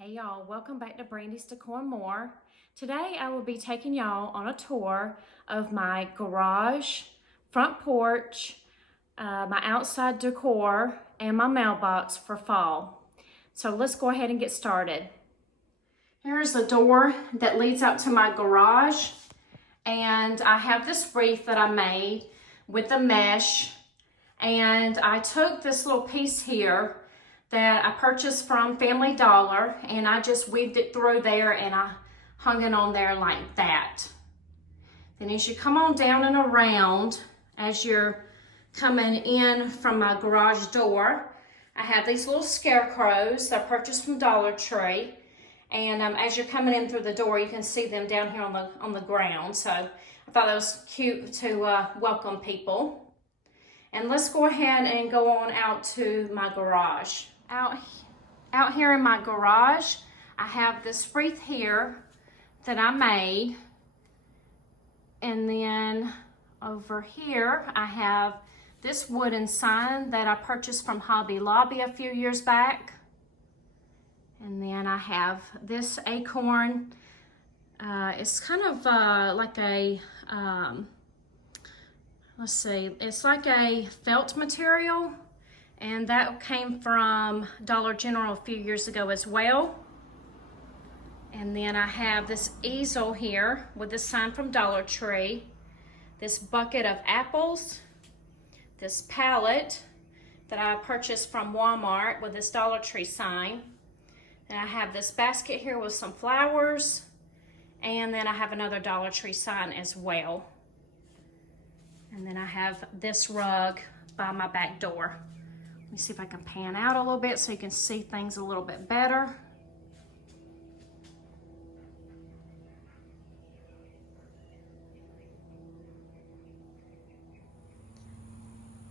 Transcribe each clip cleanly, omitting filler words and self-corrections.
Hey y'all, welcome back to Brandy's Decor and More. Today I will be taking y'all on a tour of my garage, front porch, my outside decor, and my mailbox for fall. So let's go ahead and get started. Here's the door that leads out to my garage, and I have this wreath that I made with the mesh, and I took this little piece here that I purchased from Family Dollar, and I just weaved it through there and I hung it on there like that. Then as you come on down and around, as you're coming in from my garage door, I have these little scarecrows that I purchased from Dollar Tree, and as you're coming in through the door, you can see them down here on the ground. So I thought that was cute to welcome people. And let's go ahead and go on out to my garage. Out here in my garage, I have this wreath here that I made. And then over here, I have this wooden sign that I purchased from Hobby Lobby a few years back. And then I have this acorn. It's kind of like a, let's see, it's like a felt material, and that came from Dollar General a few years ago as well. And then I have this easel here with this sign from Dollar Tree, this bucket of apples, this pallet that I purchased from Walmart with this Dollar Tree sign. And I have this basket here with some flowers, and then I have another Dollar Tree sign as well. And then I have this rug by my back door. Let me see if I can pan out a little bit so you can see things a little bit better.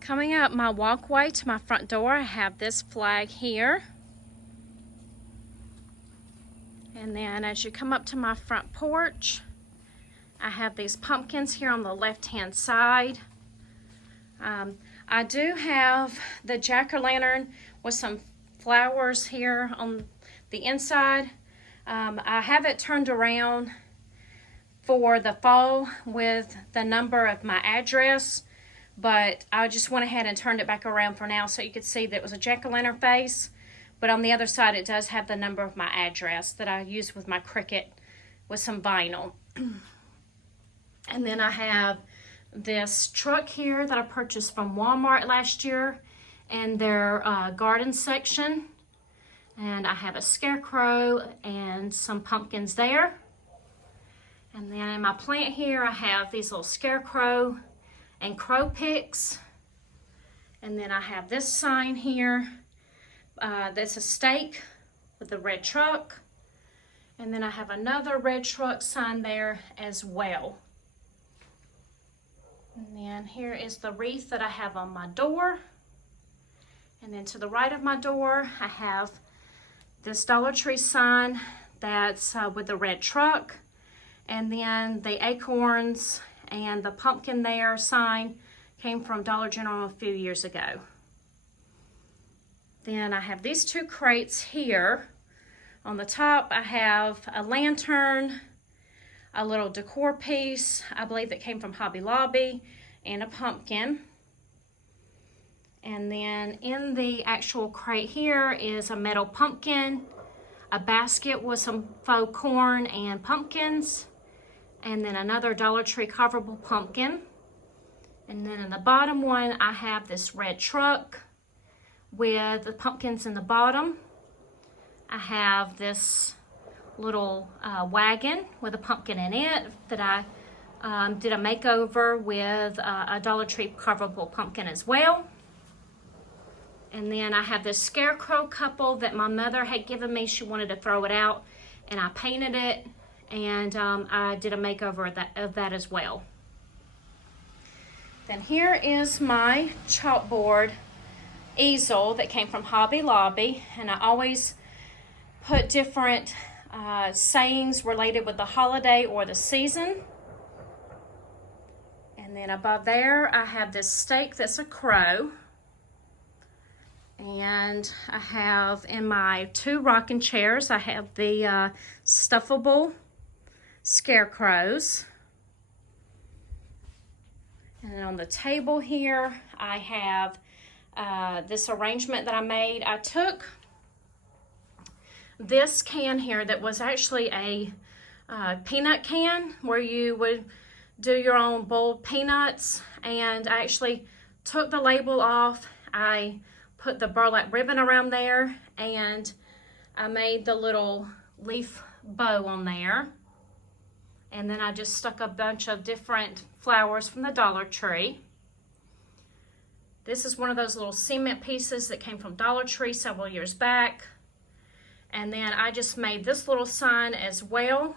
Coming up my walkway to my front door, I have this flag here. And then as you come up to my front porch, I have these pumpkins here on the left-hand side. I do have the jack-o'-lantern with some flowers here on the inside. I have it turned around for the fall with the number of my address, but I just went ahead and turned it back around for now so you could see that it was a jack-o'-lantern face. But on the other side, it does have the number of my address that I used with my Cricut with some vinyl. And then I have this truck here that I purchased from Walmart last year in their garden section. And I have a scarecrow and some pumpkins there. And then in my plant here, I have these little scarecrow and crow picks. And then I have this sign here. That's a stake with the red truck. And then I have another red truck sign there as well. And then here is the wreath that I have on my door. And then to the right of my door, I have this Dollar Tree sign that's with the red truck. And then the acorns and the pumpkin there sign came from Dollar General a few years ago. Then I have these two crates here. On the top, I have a lantern, a little decor piece, I believe that came from Hobby Lobby, and a pumpkin. And then in the actual crate here is a metal pumpkin, a basket with some faux corn and pumpkins, and then another Dollar Tree coverable pumpkin. And then in the bottom one, I have this red truck with the pumpkins in the bottom. I have this little wagon with a pumpkin in it that I did a makeover with a Dollar Tree coverable pumpkin as well. And then I have this scarecrow couple that my mother had given me. She wanted to throw it out, and I painted it, and I did a makeover of that as well. Then here is my chalkboard easel that came from Hobby Lobby, and I always put different sayings related with the holiday or the season. And then above there I have this stake that's a crow. And I have in my 2 rocking chairs, I have the stuffable scarecrows. And on the table here, I have this arrangement that I made. I took this can here that was actually a peanut can where you would do your own boiled peanuts, and I actually took the label off. I put the burlap ribbon around there, and I made the little leaf bow on there. And then I just stuck a bunch of different flowers from the Dollar Tree. This is one of those little cement pieces that came from Dollar Tree several years back. And then I just made this little sign as well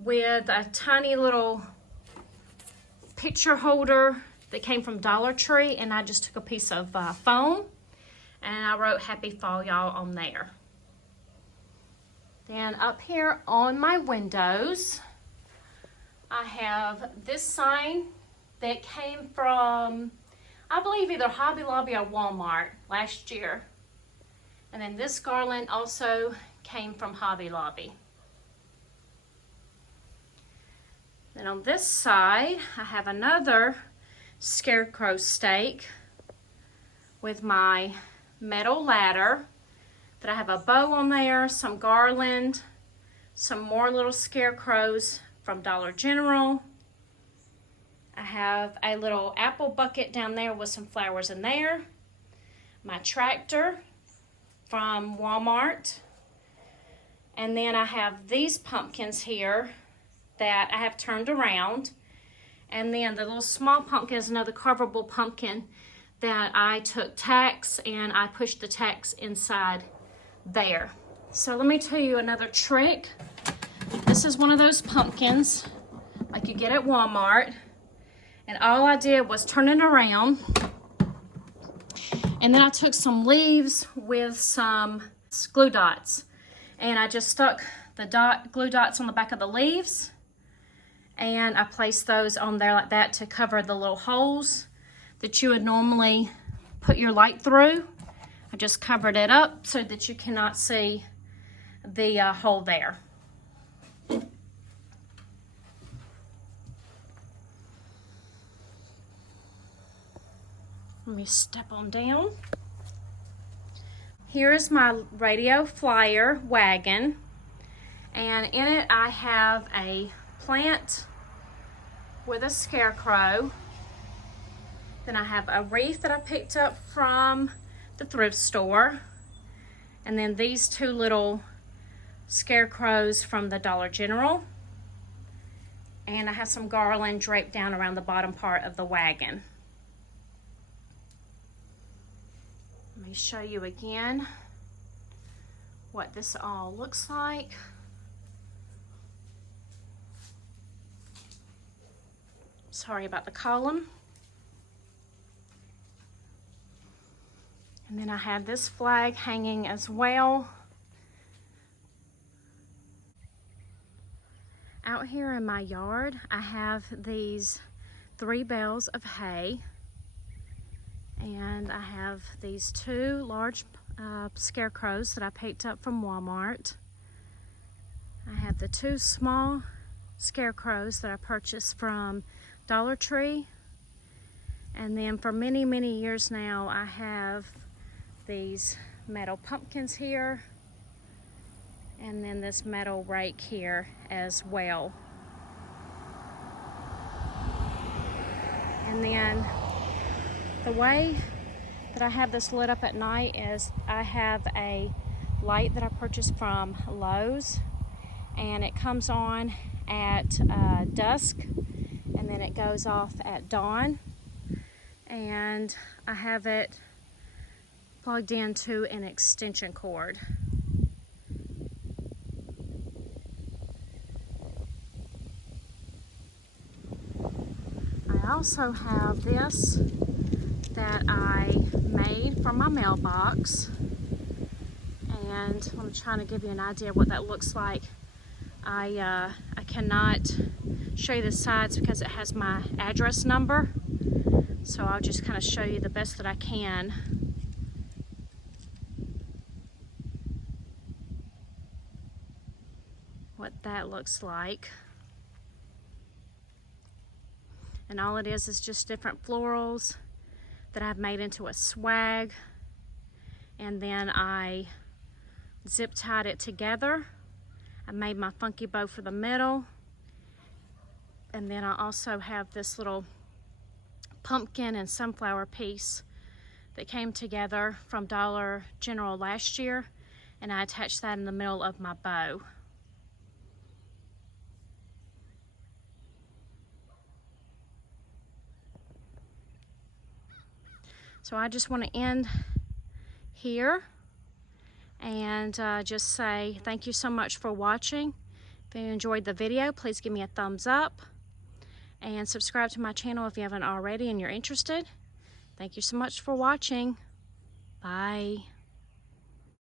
with a tiny little picture holder that came from Dollar Tree, and I just took a piece of foam and I wrote Happy Fall Y'all on there. Then up here on my windows, I have this sign that came from, I believe, either Hobby Lobby or Walmart last year. And then this garland also came from Hobby Lobby. Then on this side, I have another scarecrow stake with my metal ladder that I have a bow on there, some garland, some more little scarecrows from Dollar General. I have a little apple bucket down there with some flowers in there. My tractor from Walmart. And then I have these pumpkins here that I have turned around. And then the little small pumpkin is another carvable pumpkin that I took tacks and I pushed the tacks inside there. So let me tell you another trick. This is one of those pumpkins like you get at Walmart. And all I did was turn it around. And then I took some leaves with some glue dots. And I just stuck the glue dots on the back of the leaves. And I placed those on there like that to cover the little holes that you would normally put your light through. I just covered it up so that you cannot see the hole there. Let me step on down. Here is my radio flyer wagon, and in it I have a plant with a scarecrow. Then I have a wreath that I picked up from the thrift store, and then these 2 little scarecrows from the Dollar General, and I have some garland draped down around the bottom part of the wagon. Let me show you again what this all looks like. Sorry about the column. And then I have this flag hanging as well. Out here in my yard, I have these 3 bales of hay. And I have these 2 large scarecrows that I picked up from Walmart. I have the 2 small scarecrows that I purchased from Dollar Tree. And then for many, many years now, I have these metal pumpkins here. And then this metal rake here as well. And then the way that I have this lit up at night is I have a light that I purchased from Lowe's, and it comes on at dusk and then it goes off at dawn, and I have it plugged into an extension cord. I also have this that I made from my mailbox, and I'm trying to give you an idea of what that looks like. I cannot show you the sides because it has my address number, so I'll just kind of show you the best that I can. what that looks like. And all it is just different florals that I've made into a swag. And then I zip tied it together. I made my funky bow for the middle. And then I also have this little pumpkin and sunflower piece that came together from Dollar General last year, and I attached that in the middle of my bow. So I just want to end here and just say thank you so much for watching. If you enjoyed the video, please give me a thumbs up and subscribe to my channel if you haven't already and you're interested. Thank you so much for watching. Bye.